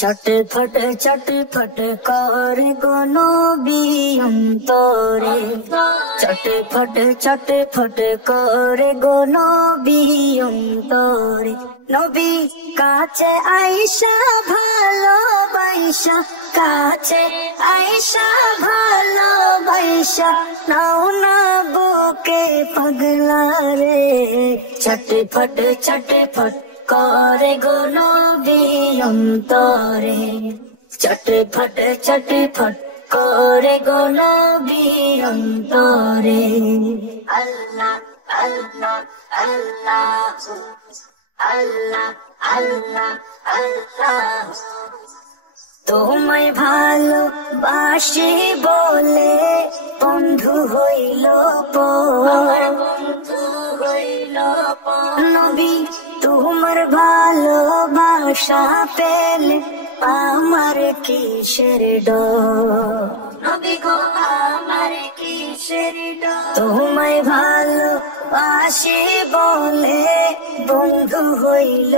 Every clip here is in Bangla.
চটফট করে গো নবী অন্তরে, চটফট করে গো নবী অন্তরে। নবী কাছে আইসা ভালোবাসা, কাছে আইসা ভালোবাসা, নাও না বুকে পাগলা রে। চটফট করে গো নবী অন্তরে, চটফট করে গো নবী অন্তরে। আল্লাহ আল্লাহ আল্লাহ আল্লাহ আল্লাহ আল্লাহ, তোমায় ভালোবাসি বলে বন্ধু হইল বন্ধু হইল নবী। তোমার ভালোবাসা পেলে আমার কিসের ডর, নবী গো আমার কিসের ডর। তোমায় ভালোবাসি বলে বন্ধু হইল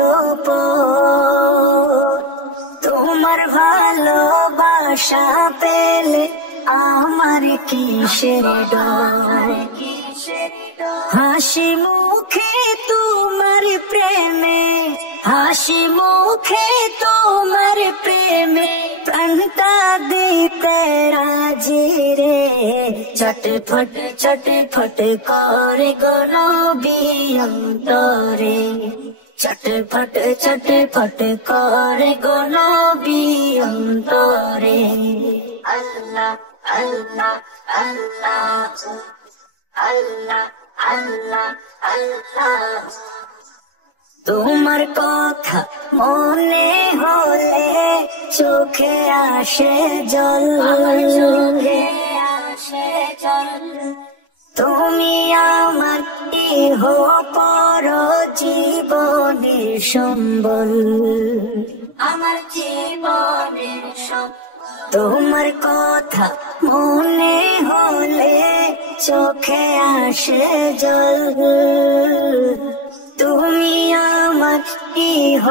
তোমার ভালোবাসা পেলে আমার কিসের ডর। হাসি মুখে তোমার প্রেমে, হাসি মুখে তোমার প্রেমে, প্রাণটা দিতে রাজি রে। চটফট করে গো নবী অন্তরে, চটফট করে গো নবী অন্তরে। আল্লাহ আল্লাহ আল্লাহ আল্লাহ আল্লাহ আল্লাহ, তোমার কথা মনে হলে চোখে আসে জল, চোখে আসে জল। তুমি আমার ইহ পর জীবনের সম্বল, আমার জীবনের সম্বল। তোমার কথা মনে হলে চোখে আসে জল, তুমি আমার ইহ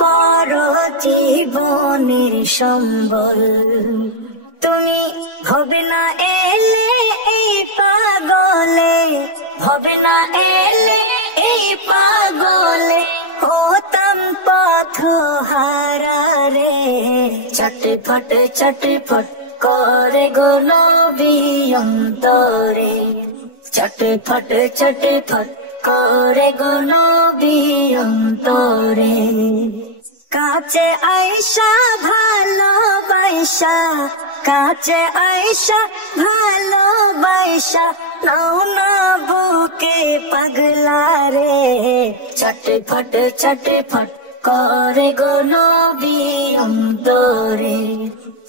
পর জীবনের সম্বল। তুমি হবে না এলে এই পাগলে, হবে না এলে এই পাগলে, হতাম পথ হারা রে। চটফট করে গো নবী অন্তরে, চটফট করে গো নবী অন্তরে। কাছে আইসা ভালোবাসা, কাছে আইসা ভালোবাসা, নাও না বুকে পাগলা রে। চটফট করে গো নবী অন্তরে,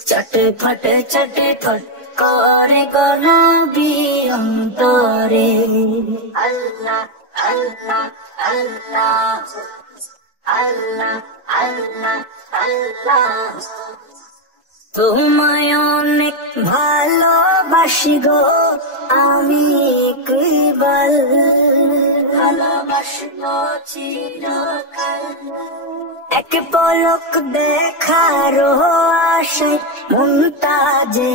চটফট করে গো নবী অন্তরে। আল্লাহ আল্লাহ আল্লাহ আল্লাহ আল্লাহ আল্লাহ, তোমায় অনেক ভালোবাসি গো আমি ইকবাল, ভালোবাসবো চিরকাল। এক পলক দেখার আশায় মনটা যে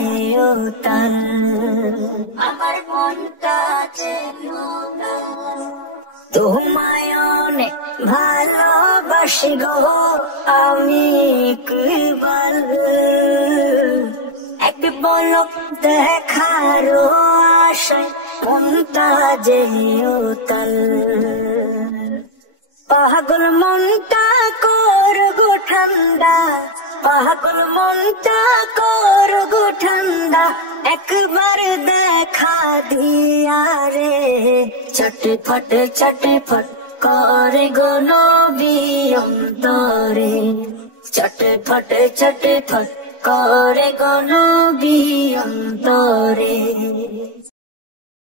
উতাল, আমার মনটা যে উতাল। তোমায় অনেক ভালোবাসি গো আমি ইকবাল, এক পলক দেখার আশায় মনটা যে উতাল। পাগল মনটা করগো ঠান্ডা, পাগল মনটা করগো ঠান্ডা, একবার দেখা দিয়া রে। চটফট করে গো নবী অন্তরে, চটফট করে গো নবী অন্তরে।